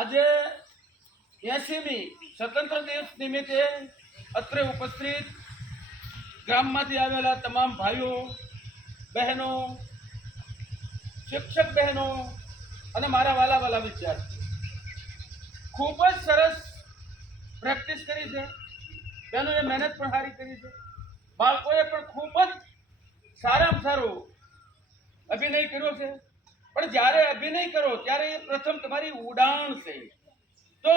આજે 80મી સ્વતંત્ર દિવસ નિમિત્તે અત્રે ઉપસ્થિત ગામમાંથી આવેલા તમામ ભાઈઓ બહેનો, શિક્ષક બહેનો અને મારા વાલા વિદ્યાર્થીઓ ખૂબ જ સરસ પ્રેક્ટિસ કરી છે. બહેનોએ મહેનત પણ સારી કરી છે. બાળકોએ પણ ખૂબ જ સારામાં સારું અભિનય કર્યો છે. પણ જ્યારે અભિનય કરો ત્યારે પ્રથમ તમારી ઉડાણ છે, તો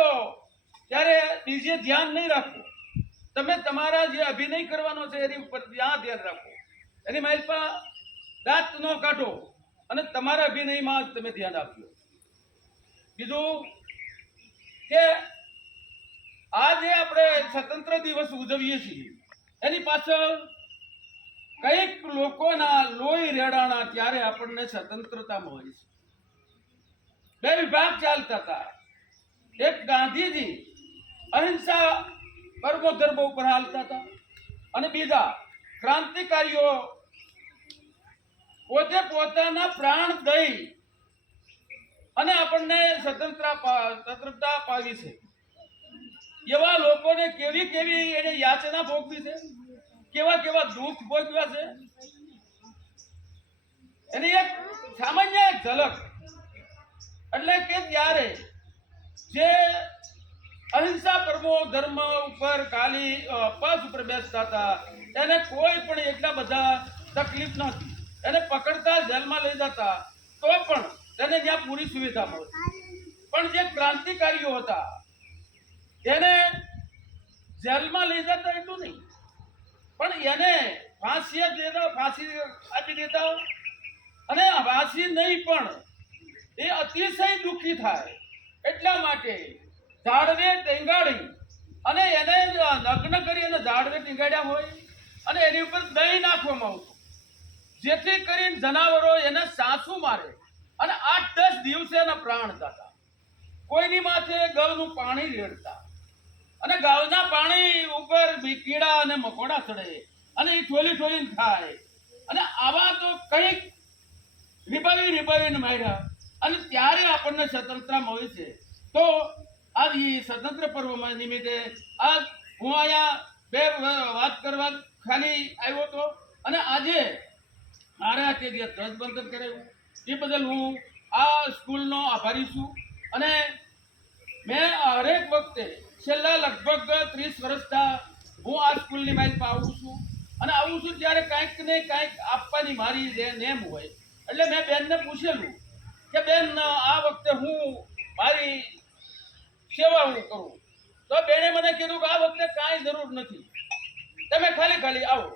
ત્યારે બીજે ધ્યાન નહીં રાખો. તમે તમારા જે અભિનય કરવાનો છે એની ઉપર ધ્યાન રાખો. એની માહિતી દાંત ન કાઢો અને તમારા અભિનયમાં જ તમે ધ્યાન આપજો. બીજું કે આજે આપણે સ્વતંત્ર દિવસ ઉજવીએ છીએ એની પાછળ કઈક લોકોના લોહી રેડાણા ત્યારે આપણને સ્વતંત્રતા મળી છે. બે વિભાગ ચાલતા હતા. એક ગાંધીજી અહિંસા પરમો ધર્મ ઉપર હાલતા હતા અને બીજા ક્રાંતિકારીઓ પોતે પોતાના પ્રાણ દઈ અને આપણને સ્વતંત્રતા પાવી છે. એવા લોકોને કેવી કેવી એને યાચના ભોગવી છે, કેવા કેવા દુઃખ ભોગવ્યા છે, એની એક સામાન્ય એક ઝલક. એટલે કે ત્યારે જે અહિંસા પરમો ધર્મ ઉપર ખાલી પગ ઉપર બેસતા હતા એને કોઈ પણ એટલા બધા તકલીફ નહોતી. એને પકડતા જેલમાં લઈ જતા તો પણ તેને ત્યાં પૂરી સુવિધા મળતી. પણ જે ક્રાંતિકારીઓ હતા એને જેલમાં લઈ જતા એટલું નહીં, પણ એને ફાંસી આપી દેતા. અને ફાંસી નહીં પણ એ અતિશય દુઃખી થાય એટલા માટે ઝાડવે ટીંગાડી અને એને નગ્ન કરી અને ઝાડવે ટીંગાડ્યા હોય અને એની ઉપર દહીં નાખવામાં આવતું, જેથી કરીને જનાવરો એને સાસુ મારે અને 8-10 દિવસે એના પ્રાણ જતા. કોઈની માથે ગવનું પાણી રેડતા અને ગાવના પાણી ઉપર કીડા અને મકોડા ચડે અને એ ઠોલીને ખાય. અને આવા તો કંઈક રીબાવીને માર્યા અને ત્યારે આપણને સ્વતંત્રતા મળી છે. તો આ સ્વતંત્ર પર્વ નિમિત્તે આજ હું અહીંયા બે વાત કરવા ખાલી આવ્યો હતો. અને આજે મારા તે જે ધ્વજવંદન કરાવ્યું એ બદલ હું આ સ્કૂલનો આભારી છું. અને મેં હરેક વખતે છેલ્લા લગભગ 30 વર્ષથી હું આ સ્કૂલની માહિતી આવું છું અને આવું છું ત્યારે કાંઈક ને કાંઈક આપવાની મારી જે નેમ હોય. એટલે મેં બેનને પૂછેલું કે બેન આ વખતે હું મારી સેવા હું કરું, તો બેને મને કીધું કે આ વખતે કાંઈ જરૂર નથી, તમે ખાલી આવો.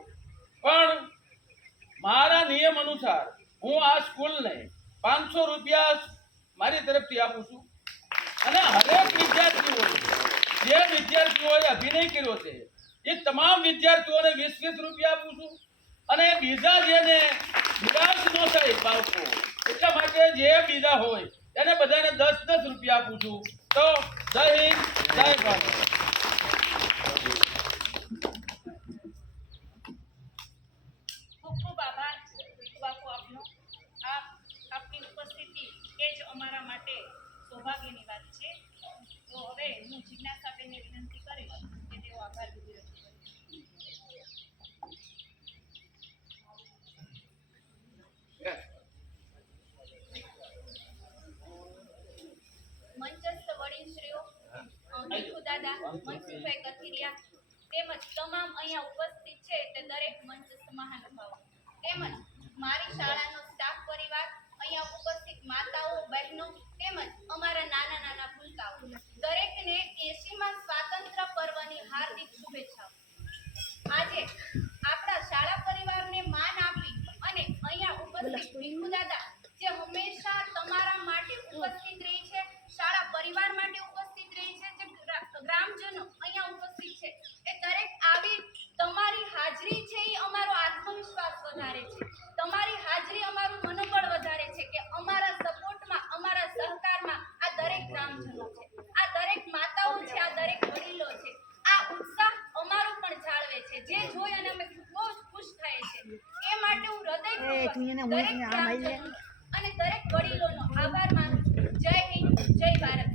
પણ મારા નિયમ અનુસાર હું આ સ્કૂલને 500 રૂપિયા મારી તરફથી આપું છું. અને હરેક જે વિદ્યાર્થીઓએ અભિનય કર્યો છે એ તમામ વિદ્યાર્થીઓને 20-20 રૂપિયા આપું છું. અને બીજા જેને નિરાશ ન થાય બાળકો એટલા માટે જે બીજા હોય એને બધાને 10-10 રૂપિયા આપું છું. તો જય હિન્દ, જય ભારત. ખૂબ ખૂબ આભાર બાપુ આપનો. આપની ઉપસ્થિતિ એ જ અમારા માટે સૌભાગ્યની વાત છે. તો હવે હું જિજ્ઞાસાબેનને વિનંતી કરીશ કે તેઓ આભાર વિધિ રજૂ કરે. મંચસ્થ વડીલશ્રીઓ, ભીખુ દાદા, મનસુખભાઈ કથિરિયા તેમજ તમામ અહીંયા ઉપસ્થિત છે તે દરેક મંચસ્થ મહાનુભાવો તેમજ મારી શાળાનો સ્ટાફ પરિવાર, અહીંયા ઉપસ્થિત માતાઓ, બહેનો તેમજ અમારા નાના ભૂલકાઓ દરેકને 80મા સ્વાતંત્ર્ય પર્વની હાર્દિક શુભેચ્છાઓ. આજે આપણા શાળા પરિવારને માન આપી અને અહીંયા ઉપસ્થિત ભીખુ દાદા જે હંમેશા તમારા માટે ઉપસ્થિત રહી છે, શાળા પરિવાર માટે ઉપસ્થિત રહી છે, જે ગ્રામજનો અહીંયા ઉપસ્થિત છે એ દરેક આવી તમારી હાજરી છે એ અમારો આત્મવિશ્વાસ વધારે છે. તમારી હાજરી અમારું મનોબળ વધારે છે કે અમારા સપોર્ટમાં, અમારા સહકારમાં આ દરેક ગ્રામજનો છે, આ દરેક માતાઓ છે, આ દરેક વડીલો છે. આ ઉત્સાહ અમારો પણ જાળવે છે, જે જોઈ અને અમે બહુ જ ખુશ થઈએ છીએ. એ માટે હું હૃદયપૂર્વક દરેક ગ્રામજનો અને દરેક વડીલોનો આભાર માનું છું. જય હિન્દ, જય ભારત.